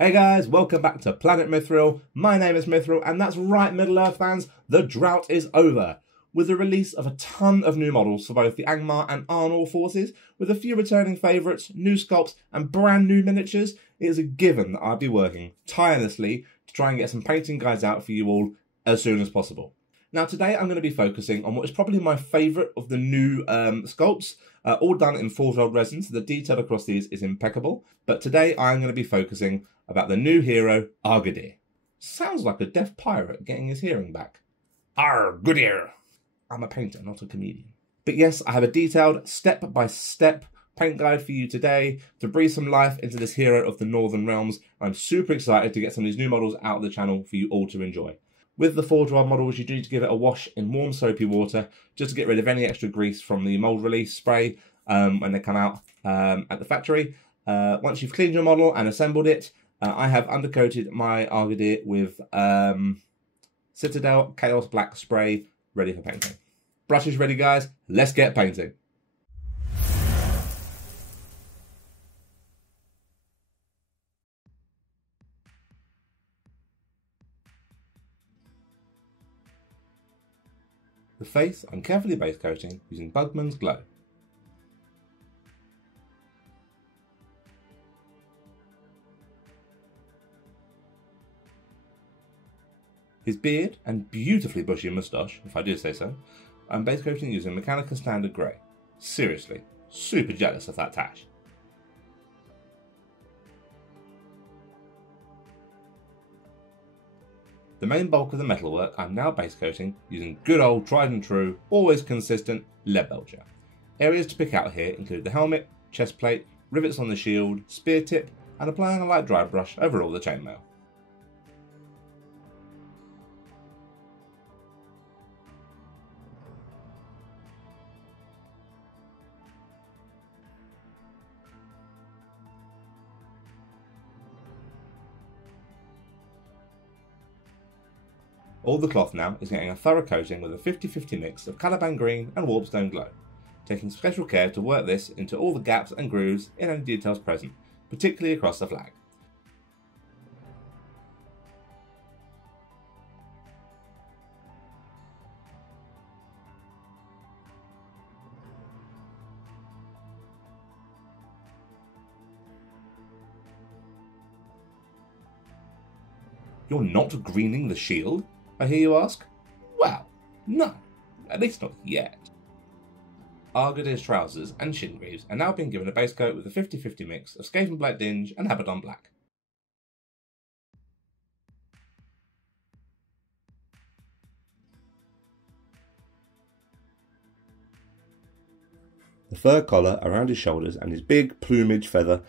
Hey guys, welcome back to Planet Mithril. My name is Mithril, and that's right, Middle-earth fans, the drought is over. With the release of a ton of new models for both the Angmar and Arnor forces, with a few returning favourites, new sculpts, and brand new miniatures, it is a given that I'll be working tirelessly to try and get some painting guides out for you all as soon as possible. Now today I'm going to be focusing on what is probably my favourite of the new sculpts, all done in forge-rolled resin, so the detail across these is impeccable. But today I'm going to be focusing about the new hero, Argadir. Sounds like a deaf pirate getting his hearing back. Argadir! I'm a painter, not a comedian. But yes, I have a detailed, step-by-step paint guide for you today to breathe some life into this hero of the Northern Realms. I'm super excited to get some of these new models out of the channel for you all to enjoy. With the forge rolled models, you do need to give it a wash in warm soapy water just to get rid of any extra grease from the mould release spray when they come out at the factory. Once you've cleaned your model and assembled it, I have undercoated my Argadir with Citadel Chaos Black spray, ready for painting. Brushes ready, guys. Let's get painting. The face I'm carefully base coating using Bugman's Glow. His beard and beautifully bushy moustache, if I do say so, I'm base coating using Mechanica Standard Grey. Seriously, super jealous of that tash. The main bulk of the metalwork I'm now base coating using good old tried and true, always consistent lead belcher. Areas to pick out here include the helmet, chest plate, rivets on the shield, spear tip, and applying a light dry brush over all the chainmail. All the cloth now is getting a thorough coating with a 50-50 mix of Caliban Green and Warpstone Glow, taking special care to work this into all the gaps and grooves in any details present, particularly across the flag. You're not greening the shield? I hear you ask? Well, no, at least not yet. Argadir's trousers and shin greaves are now being given a base coat with a 50-50 mix of Skaven Black Dinge and Abaddon Black. The fur collar around his shoulders and his big plumage feather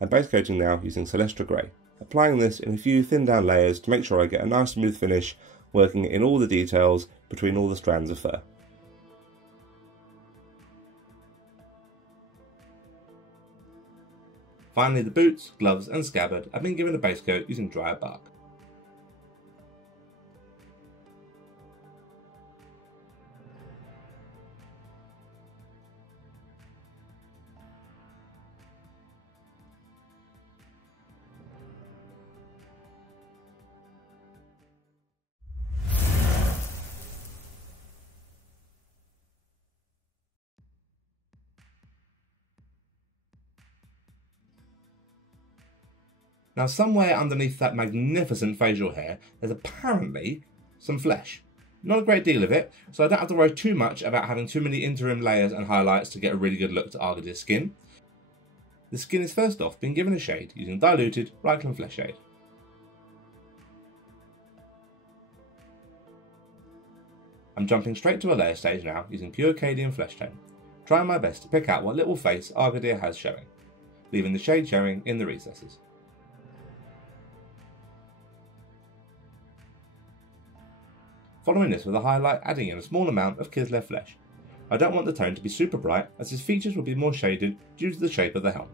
I'm base coating now using Celestra Grey, applying this in a few thin down layers to make sure I get a nice smooth finish, working in all the details between all the strands of fur. Finally, the boots, gloves and scabbard have been given a base coat using drier bark. Now somewhere underneath that magnificent facial hair, there's apparently some flesh. Not a great deal of it, so I don't have to worry too much about having too many interim layers and highlights to get a really good look to Argadir's skin. The skin is first off being given a shade using diluted Reikland Flesh Shade. I'm jumping straight to a layer stage now using pure Cadian Flesh Tone, trying my best to pick out what little face Argadir has showing, leaving the shade showing in the recesses. Following this with a highlight, adding in a small amount of Kislev flesh. I don't want the tone to be super bright, as his features will be more shaded due to the shape of the helm.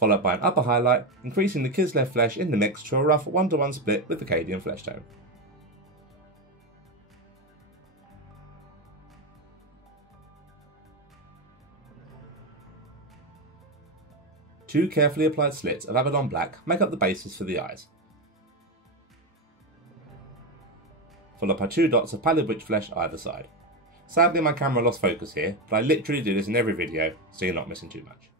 Followed by an upper highlight, increasing the Kislev flesh in the mix to a rough 1-to-1 split with the Cadian flesh tone. 2 carefully applied slits of Abaddon Black make up the basis for the eyes, followed by 2 dots of pallid witch flesh either side. Sadly my camera lost focus here, but I literally do this in every video, so you're not missing too much.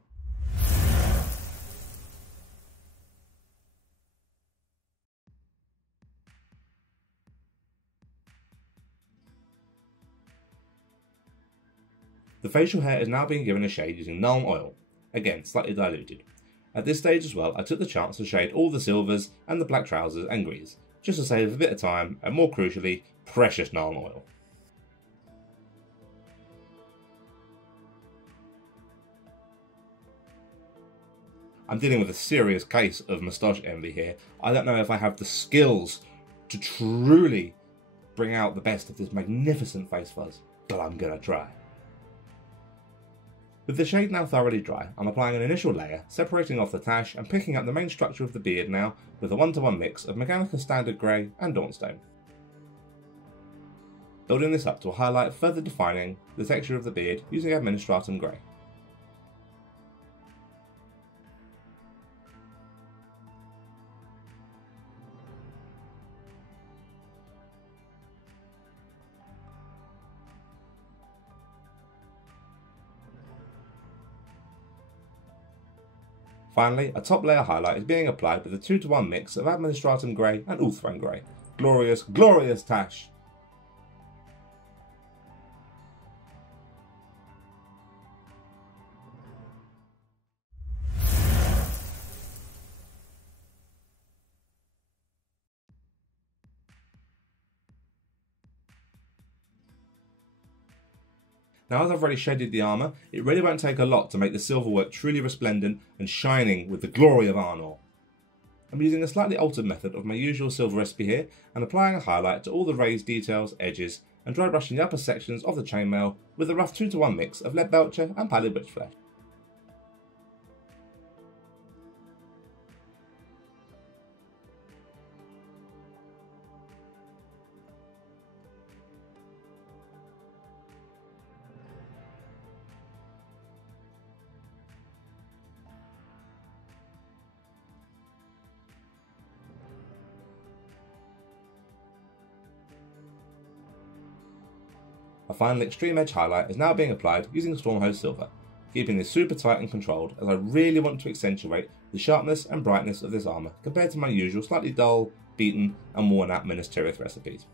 The facial hair is now being given a shade using Nuln Oil, again slightly diluted. At this stage as well I took the chance to shade all the silvers and the black trousers and greaves, just to save a bit of time and more crucially, precious Nuln Oil. I'm dealing with a serious case of moustache envy here. I don't know if I have the skills to truly bring out the best of this magnificent face fuzz, but I'm gonna try. With the shade now thoroughly dry, I'm applying an initial layer, separating off the tash and picking up the main structure of the beard now with a 1-to-1 mix of Mechanica Standard Grey and Dawnstone. Building this up to a highlight further defining the texture of the beard using Administratum Grey. Finally, a top layer highlight is being applied with a 2-to-1 mix of Administratum Grey and Ulthran Grey. Glorious, glorious tash! Now as I've already shaded the armour, it really won't take a lot to make the silverwork truly resplendent and shining with the glory of Arnor. I'm using a slightly altered method of my usual silver recipe here and applying a highlight to all the raised details, edges and dry brushing the upper sections of the chainmail with a rough 2-to-1 mix of lead belcher and pallid witch flesh. A final extreme edge highlight is now being applied using Stormhose Silver, keeping this super tight and controlled as I really want to accentuate the sharpness and brightness of this armour compared to my usual slightly dull, beaten and worn out Minas Tirith recipes.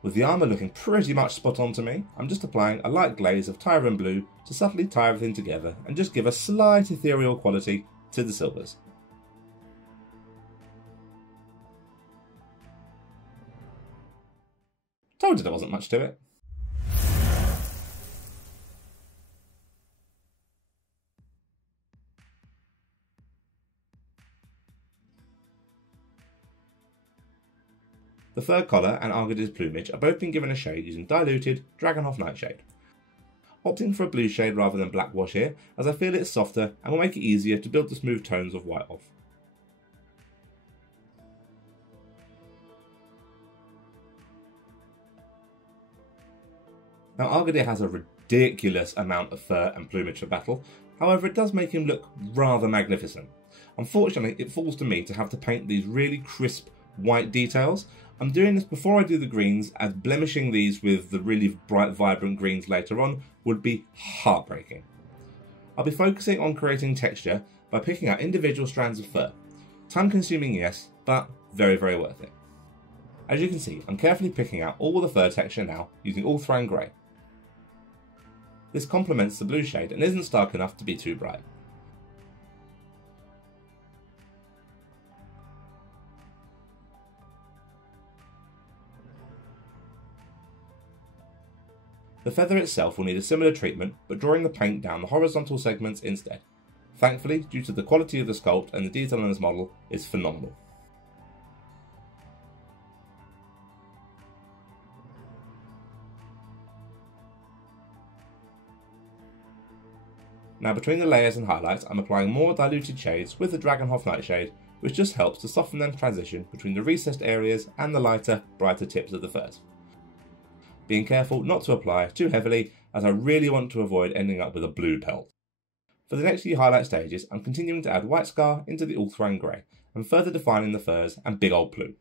With the armour looking pretty much spot on to me, I'm just applying a light glaze of Tyrant Blue to subtly tie everything together and just give a slight ethereal quality to the silvers. Told you there wasn't much to it. The fur collar and Argadir's plumage are both being given a shade using diluted Dragonhof Nightshade. Opting for a blue shade rather than black wash here, as I feel it's softer and will make it easier to build the smooth tones of white off. Now Argadir has a ridiculous amount of fur and plumage for battle, however it does make him look rather magnificent. Unfortunately it falls to me to have to paint these really crisp white details. I'm doing this before I do the greens, as blemishing these with the really bright vibrant greens later on would be heartbreaking. I'll be focusing on creating texture by picking out individual strands of fur. Time consuming yes, but very worth it. As you can see, I'm carefully picking out all the fur texture now using Ulthran Grey. This complements the blue shade and isn't stark enough to be too bright. The feather itself will need a similar treatment, but drawing the paint down the horizontal segments instead. Thankfully, due to the quality of the sculpt and the detail in this model, is phenomenal. Now between the layers and highlights, I'm applying more diluted shades with the Dragonhof Nightshade, which just helps to soften the transition between the recessed areas and the lighter, brighter tips of the furs. Being careful not to apply too heavily, as I really want to avoid ending up with a blue pelt. For the next few highlight stages, I'm continuing to add white scar into the ultra and grey, and further defining the furs and big old plume.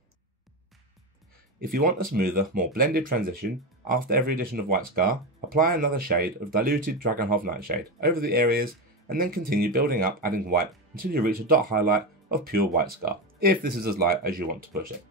If you want a smoother, more blended transition, after every addition of white scar, apply another shade of diluted Dragonhof Nightshade over the areas, and then continue building up, adding white until you reach a dot highlight of pure white scar, if this is as light as you want to push it.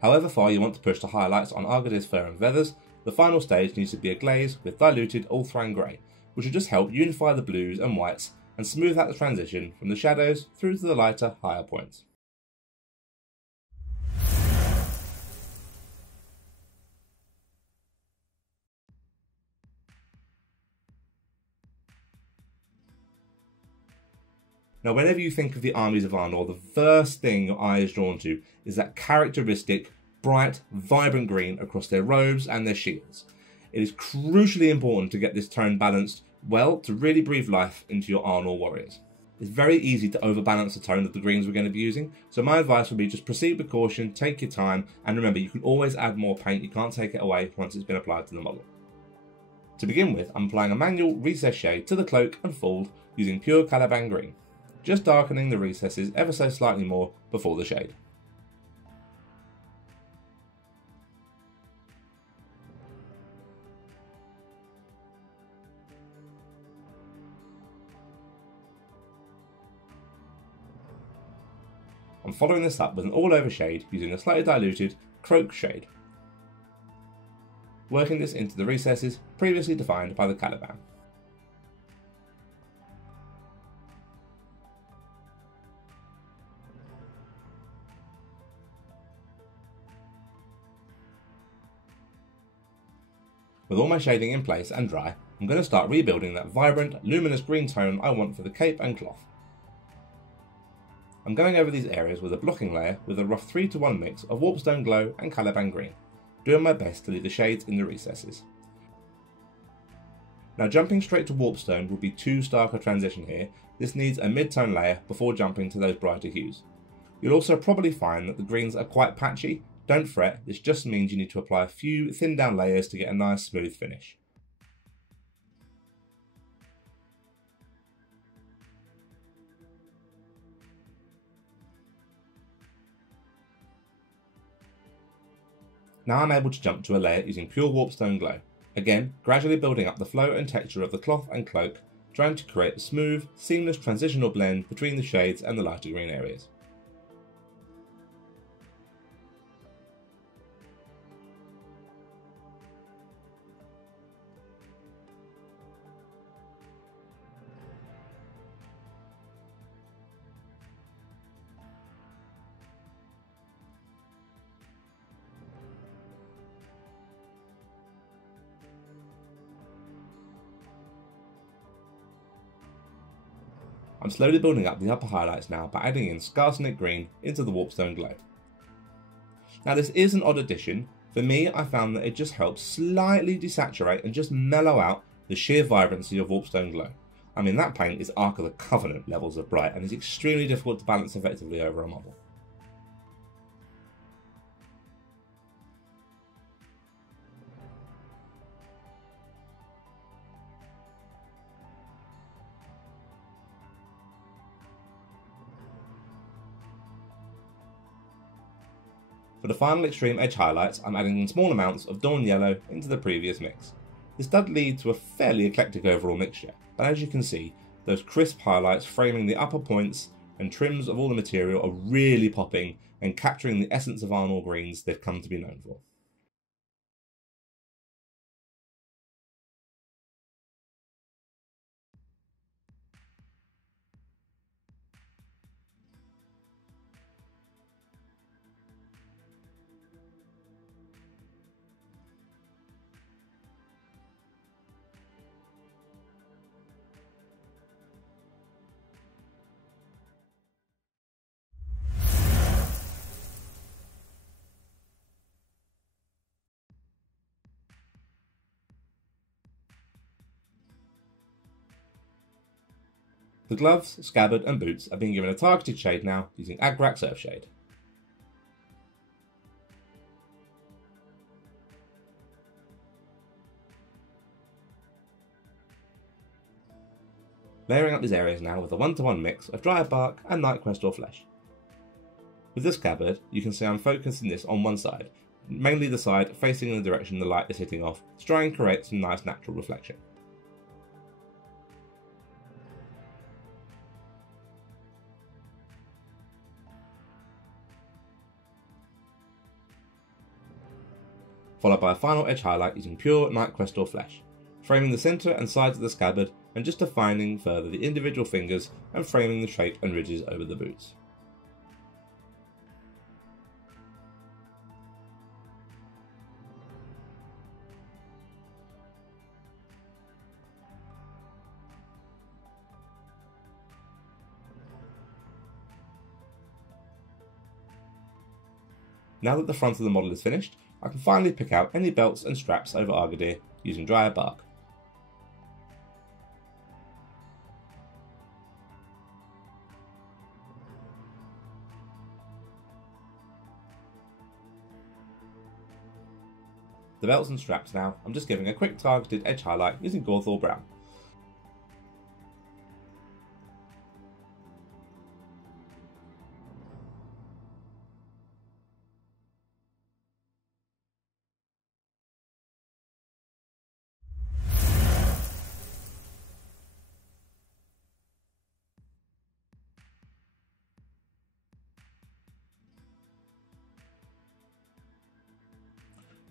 However far you want to push the highlights on Argadir's fur and feathers, the final stage needs to be a glaze with diluted Ulthuan Grey, which will just help unify the blues and whites and smooth out the transition from the shadows through to the lighter, higher points. Now, whenever you think of the armies of Arnor, the first thing your eye is drawn to is that characteristic, bright, vibrant green across their robes and their shields. It is crucially important to get this tone balanced well to really breathe life into your Arnor warriors. It's very easy to overbalance the tone of the greens we're going to be using, so my advice would be just proceed with caution, take your time, and remember you can always add more paint, you can't take it away once it's been applied to the model. To begin with, I'm applying a manual recess shade to the cloak and fold using pure Caliban green, just darkening the recesses ever so slightly more before the shade. I'm following this up with an all-over shade using a slightly diluted Cloak shade, working this into the recesses previously defined by the Caliban. With all my shading in place and dry, I'm going to start rebuilding that vibrant, luminous green tone I want for the cape and cloth. I'm going over these areas with a blocking layer with a rough 3:1 mix of Warpstone Glow and Caliban Green, doing my best to leave the shades in the recesses. Now jumping straight to Warpstone would be too stark a transition here. This needs a mid-tone layer before jumping to those brighter hues. You'll also probably find that the greens are quite patchy. Don't fret, this just means you need to apply a few thin down layers to get a nice smooth finish. Now I'm able to jump to a layer using pure Warpstone Glow. Again, gradually building up the flow and texture of the cloth and cloak, trying to create a smooth, seamless transitional blend between the shades and the lighter green areas. I'm slowly building up the upper highlights now by adding in Scarsonic Green into the Warpstone Glow. Now this is an odd addition. For me, I found that it just helps slightly desaturate and just mellow out the sheer vibrancy of Warpstone Glow. I mean, that paint is Ark of the Covenant levels of bright and is extremely difficult to balance effectively over a model. For the final extreme edge highlights, I'm adding in small amounts of Dawn Yellow into the previous mix. This does lead to a fairly eclectic overall mixture, but as you can see, those crisp highlights framing the upper points and trims of all the material are really popping and capturing the essence of Arnor greens they've come to be known for. The gloves, scabbard and boots are being given a targeted shade now using Agrak Surf Shade. Layering up these areas now with a 1-to-1 mix of dried bark and night crest or flesh. With the scabbard, you can see I'm focusing this on one side, mainly the side facing in the direction the light is hitting off, to try and create some nice natural reflection. Followed by a final edge highlight using pure night crest or flesh, framing the centre and sides of the scabbard and just defining further the individual fingers and framing the shape and ridges over the boots. Now that the front of the model is finished, I can finally pick out any belts and straps over Argadir using dried bark. The belts and straps now, I'm just giving a quick targeted edge highlight using Gorthor Brown.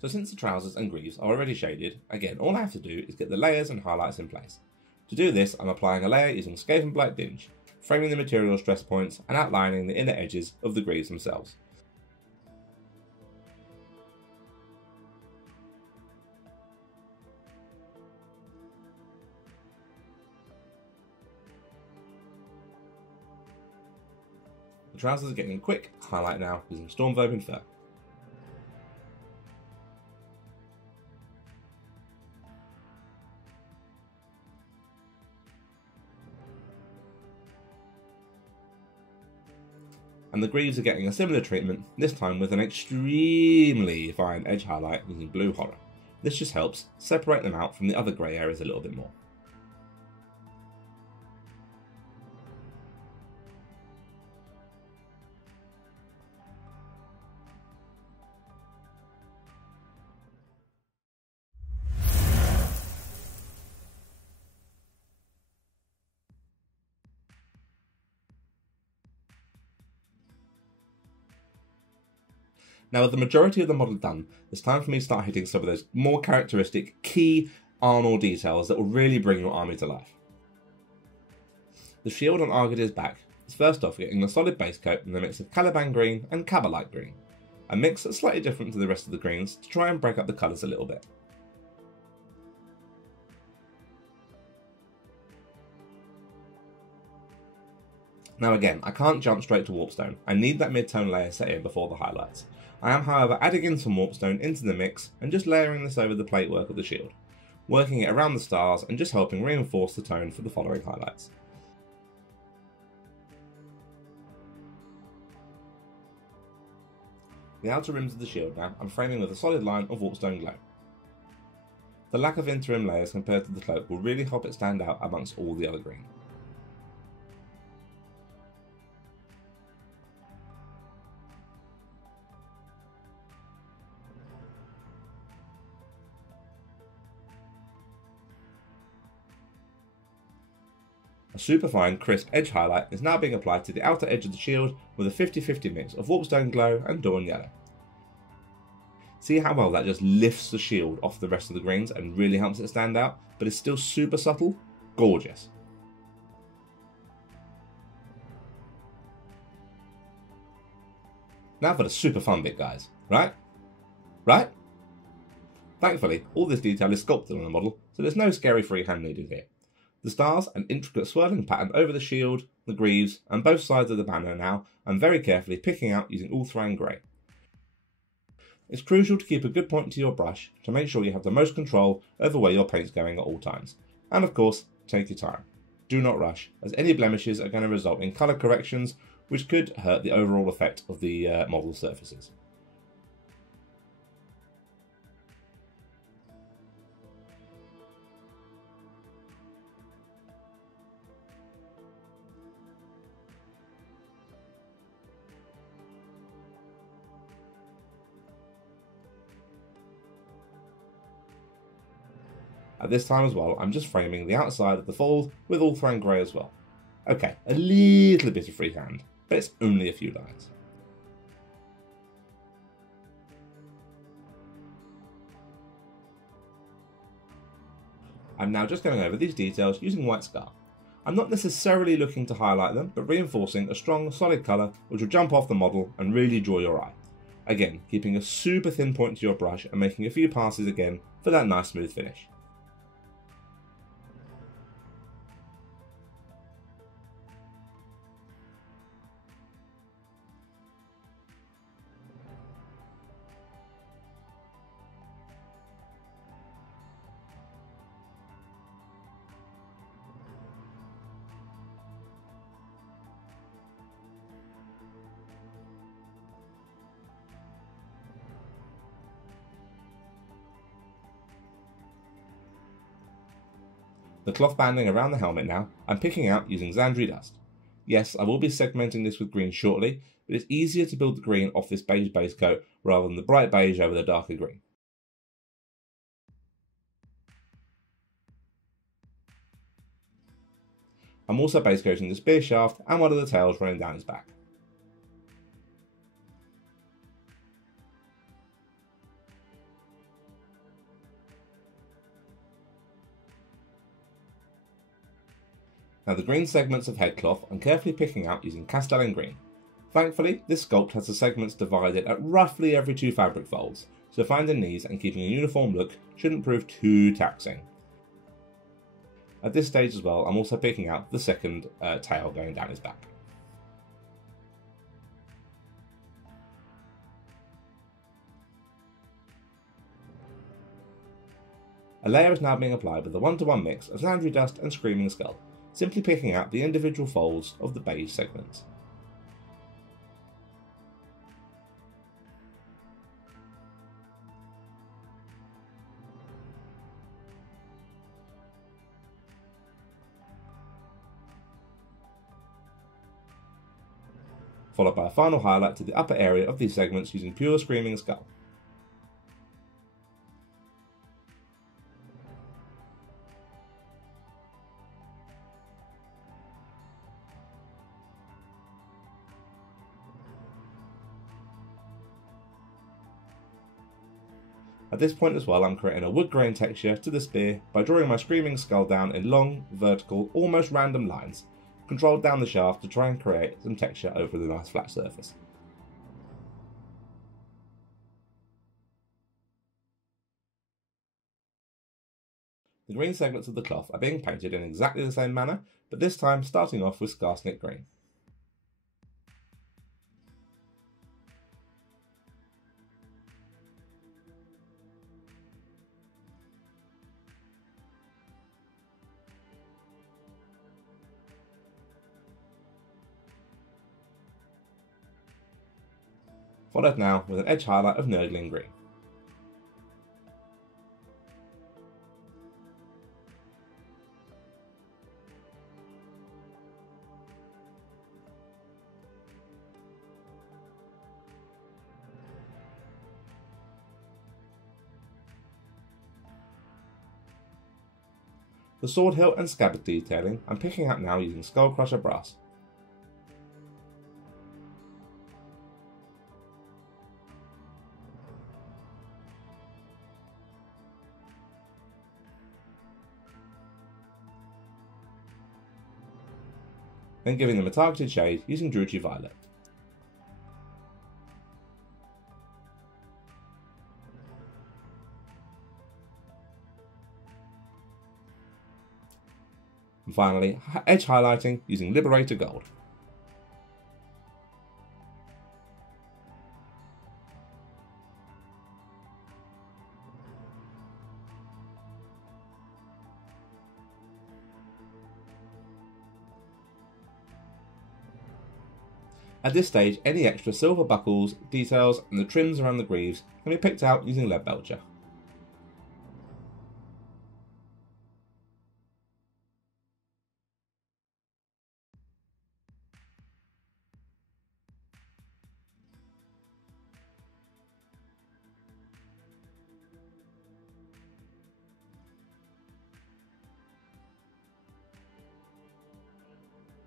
So since the trousers and greaves are already shaded, again all I have to do is get the layers and highlights in place. To do this, I'm applying a layer using Skaven Blight Dinge, framing the material stress points and outlining the inner edges of the greaves themselves. The trousers are getting a quick highlight now using Stormvermin Fur. And the greaves are getting a similar treatment, this time with an extremely fine edge highlight using Blue Horror. This just helps separate them out from the other grey areas a little bit more. Now with the majority of the model done, it's time for me to start hitting some of those more characteristic, key Arnor details that will really bring your army to life. The shield on Argadir's back is first off getting a solid base coat in a mix of Caliban green and Cabalite green, a mix that's slightly different to the rest of the greens to try and break up the colours a little bit. Now again, I can't jump straight to Warpstone, I need that mid-tone layer set in before the highlights. I am however adding in some Warpstone into the mix and just layering this over the platework of the shield, working it around the stars and just helping reinforce the tone for the following highlights. The outer rims of the shield now I'm framing with a solid line of Warpstone Glow. The lack of interim layers compared to the cloak will really help it stand out amongst all the other green. A superfine crisp edge highlight is now being applied to the outer edge of the shield with a 50-50 mix of Warpstone Glow and Dawn Yellow. See how well that just lifts the shield off the rest of the greens and really helps it stand out, but it's still super subtle? Gorgeous. Now for the super fun bit, guys. Right? Right? Thankfully, all this detail is sculpted on the model, so there's no scary freehand needed here. The stars and intricate swirling pattern over the shield, the greaves, and both sides of the banner now I'm very carefully picking out using Ulthuan Grey. It's crucial to keep a good point to your brush to make sure you have the most control over where your paint's going at all times. And of course, take your time. do not rush, as any blemishes are going to result in colour corrections, which could hurt the overall effect of the model surfaces. At this time as well, I'm just framing the outside of the fold with all-thrown grey as well. Okay, a little bit of freehand, but it's only a few lines. I'm now just going over these details using white scar. I'm not necessarily looking to highlight them, but reinforcing a strong, solid colour which will jump off the model and really draw your eye. Again, keeping a super thin point to your brush and making a few passes again for that nice smooth finish. The cloth banding around the helmet now, I'm picking out using Xandri dust. Yes, I will be segmenting this with green shortly, but it's easier to build the green off this beige base coat rather than the bright beige over the darker green. I'm also base coating the spear shaft and one of the tails running down his back. Now the green segments of headcloth I'm carefully picking out using Castellan green. Thankfully, this sculpt has the segments divided at roughly every 2 fabric folds, so finding these and keeping a uniform look shouldn't prove too taxing. At this stage as well, I'm also picking out the second tail going down his back. A layer is now being applied with a 1-to-1 mix of Xandri dust and Screaming Skull, simply picking out the individual folds of the beige segments. Followed by a final highlight to the upper area of these segments using pure Screaming Skull. At this point as well, I'm creating a wood grain texture to the spear by drawing my Screaming Skull down in long, vertical, almost random lines, controlled down the shaft to try and create some texture over the nice flat surface. The green segments of the cloth are being painted in exactly the same manner, but this time starting off with Skarsnik green. Followed now with an edge highlight of Nurgling green. The sword hilt and scabbard detailing I'm picking out now using Skull Crusher brass. Then giving them a targeted shade using Druchii Violet. And finally, edge highlighting using Liberator Gold. At this stage, any extra silver buckles, details and the trims around the greaves can be picked out using lead belcher.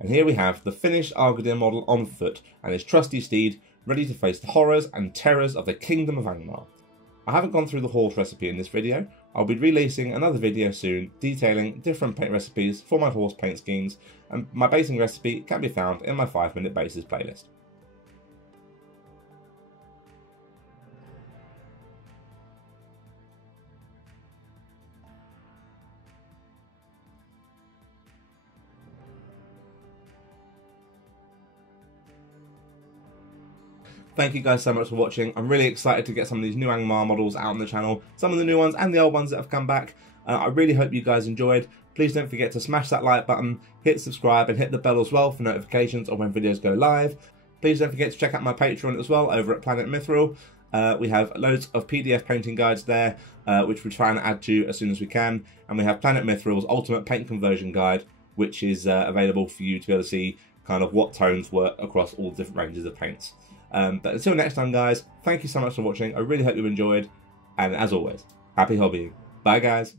And here we have the finished Argadir model on foot and his trusty steed ready to face the horrors and terrors of the Kingdom of Angmar. I haven't gone through the horse recipe in this video. I'll be releasing another video soon detailing different paint recipes for my horse paint schemes, and my basing recipe can be found in my 5-minute bases playlist. Thank you guys so much for watching. I'm really excited to get some of these new Angmar models out on the channel, some of the new ones and the old ones that have come back. I really hope you guys enjoyed. Please don't forget to smash that like button, hit subscribe and hit the bell as well for notifications of when videos go live. Please don't forget to check out my Patreon as well over at Planet Mithril. We have loads of PDF painting guides there, which we try and add to as soon as we can. And we have Planet Mithril's Ultimate Paint Conversion Guide, which is available for you to be able to see kind of what tones work across all different ranges of paints. But until next time, guys, thank you so much for watching. I really hope you enjoyed. And as always, happy hobbying. Bye, guys.